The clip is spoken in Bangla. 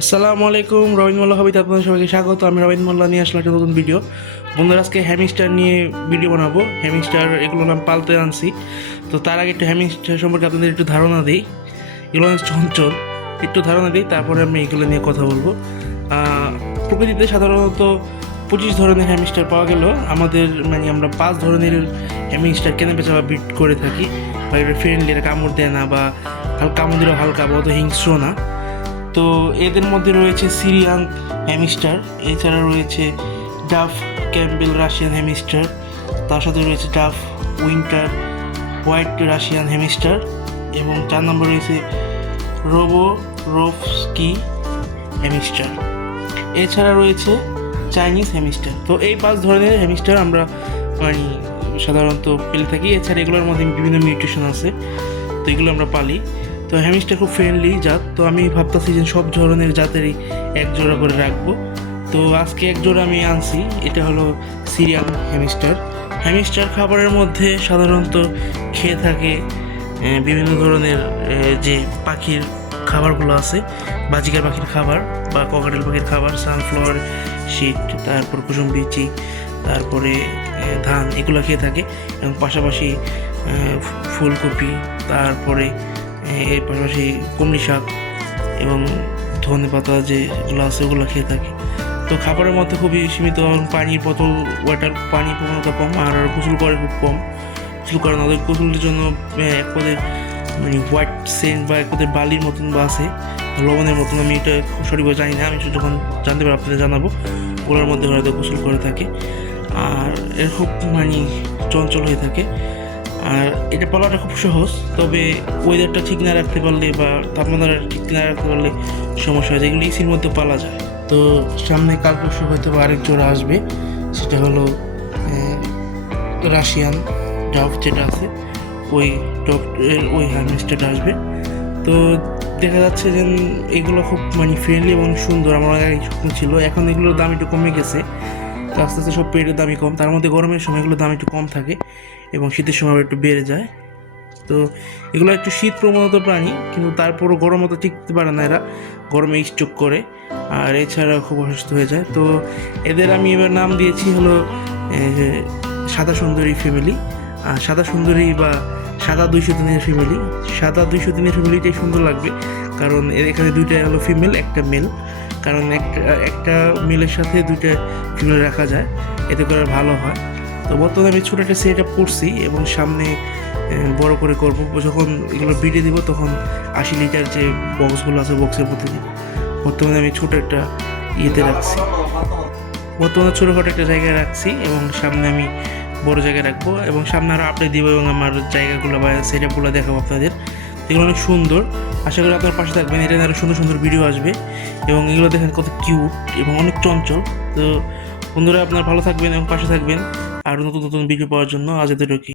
আসসালামু আলাইকুম, রবিন মোল্লা হবিতে আপনাদের সবাইকে স্বাগত। আমি রবিন মোল্লা নিয়ে আসলাম একটা নতুন ভিডিও। বন্ধুরা, আজকে হ্যামিস্টার নিয়ে ভিডিও বানাবো। হ্যামিস্টার এগুলো আমি পালতে আনছি। তো তার আগে একটু হ্যামিস্টার সম্পর্কে আপনাদের একটু ধারণা দিই। এগুলো অনেক চঞ্চল, একটু ধারণা দিই, তারপরে আমি এগুলো নিয়ে কথা বলবো। প্রকৃতিতে সাধারণত 25 ধরনের হ্যামিস্টার পাওয়া গেল। আমাদের আমরা 5 ধরনের হ্যামিস্টার কেনা বেচা বা বিট করে থাকি। বা এটা ফ্রেন্ডলি, এটা কামড় দেয় না, বা হালকা কামড় দিলেও হালকা, বা অত হিংস্র না। তো এদের মধ্যে রয়েছে সিরিয়ান হ্যামিস্টার, এছাড়া রয়েছে ডাফ ক্যাম্বেল রাশিয়ান হ্যামিস্টার, তার সাথে রয়েছে dwarf winter white Russian hamster, এবং 4 নম্বর রয়েছে রোবোরোভস্কি হ্যামিস্টার। এছাড়া রয়েছে চাইনিজ হ্যামিস্টার। তো এই 5 ধরনের হ্যামিস্টার আমরা সাধারণত পেলে থাকি। এছাড়া এগুলোর মধ্যে বিভিন্ন মিউটেশন আছে, তো এগুলো আমরা পালি। তো হ্যামিস্টার খুব ফ্রেন্ডলি জাত। তো আমি ভাবতেছি যে সব ধরনের জাতেরই এক জোড়া করে রাখবো। তো আজকে এক জোড়া আমি আনছি, এটা হলো সিরিয়ান হ্যামিস্টার। হ্যামিস্টার খাবারের মধ্যে সাধারণত খেয়ে থাকে বিভিন্ন ধরনের যে পাখির খাবারগুলো আছে, বাজিকার পাখির খাবার বা ককাটেল পাখির খাবার, সানফ্লাওয়ার শিট, তারপর কুসুম বিচি, তারপরে ধান, এগুলো খেয়ে থাকে। এবং পাশাপাশি ফুলকপি, তারপরে এর পাশাপাশি কুমড়ি শাক এবং ধনে পাতা যেগুলো আছে ওগুলো খেয়ে থাকে। তো খাবারের মধ্যে খুবই সীমিত, পানির বোতল, ওয়াটার পানির প্রবণতা কম, আর গোসল করে খুব কম। গোসল করে না, ওদের গোসলের জন্য এক পদের হোয়াইট সেন্ট বা এক পদের বালির মতন বা আছে, লবণের মতন। আমি এটা সঠিকভাবে জানি না, আমি যখন জানতে পারি আপনাদের জানাবো। ওগুলোর মধ্যে হয়তো গোসল করে থাকে, আর এর খুব চঞ্চল হয়ে থাকে। আর এটা পালাটা খুব সহজ, তবে ওয়েদারটা ঠিক না রাখতে পারলে বা তাপমাত্রা ঠিক না রাখতে পারলে সমস্যা হয়। যেগুলো ইসির মধ্যে পালা যায়। তো সামনে কাল পরশু হয়তো আরেক জোড়া আসবে, সেটা হলো রাশিয়ান ডাফ যেটা আছে, ওই ডগ ওই হ্যামস্টারটা আসবে। তো দেখা যাচ্ছে যে এগুলো খুব ফ্রেন্ডলি এবং সুন্দর। আমার আগে স্বপ্ন ছিল, এখন এগুলোর দাম একটু কমে গেছে। তো আস্তে আস্তে সব পেটের দামই কম, তার মধ্যে গরমের সময় এগুলোর দাম একটু কম থাকে এবং শীতের সময় একটু বেড়ে যায়। তো এগুলো একটু শীত প্রবণত প্রাণী, কিন্তু তারপরও গরম মতো টিকতে পারে না, এরা গরমে স্ট্রোক করে, আর এছাড়া খুব অসুস্থ হয়ে যায়। তো এদের আমি এবার নাম দিয়েছি হলো সাদা সুন্দরী ফ্যামিলি। আর সাদা সুন্দরী বা সাদা 203-এর ফ্যামিলি। সাদা 203-এর ফ্যামিলিটাই সুন্দর লাগবে, কারণ এখানে দুইটা হলো ফিমেল, একটা মেল। কারণ একটা মেলের সাথে দুইটা ফিমেল রাখা যায়, এতে করে ভালো হয়। তো বর্তমানে আমি ছোটো একটা সেট আপ করছি এবং সামনে বড় করে করব। যখন এগুলো বিটে দিব তখন 80 লিটার যে বক্সগুলো আছে বক্সের মধ্যে দিব। বর্তমানে আমি ছোটো একটা ইয়েতে রাখছি, বর্তমানে ছোটোখাটো একটা জায়গায় রাখছি, এবং সামনে আমি বড় জায়গায় রাখবো, এবং সামনে আরও আপডেট দিব এবং আমার জায়গাগুলো বা সেট আপগুলো দেখাবো আপনাদের। এগুলো অনেক সুন্দর, আশা করি আপনার পাশে থাকবেন। এটা আরও সুন্দর সুন্দর ভিডিও আসবে, এবং এগুলো দেখেন কত কিউট এবং অনেক চঞ্চল। তো বন্ধুরা, আপনারা ভালো থাকবেন এবং পাশে থাকবেন আর নতুন নতুন ভিডিও পাওয়ার জন্য। আজ এতটুকুই।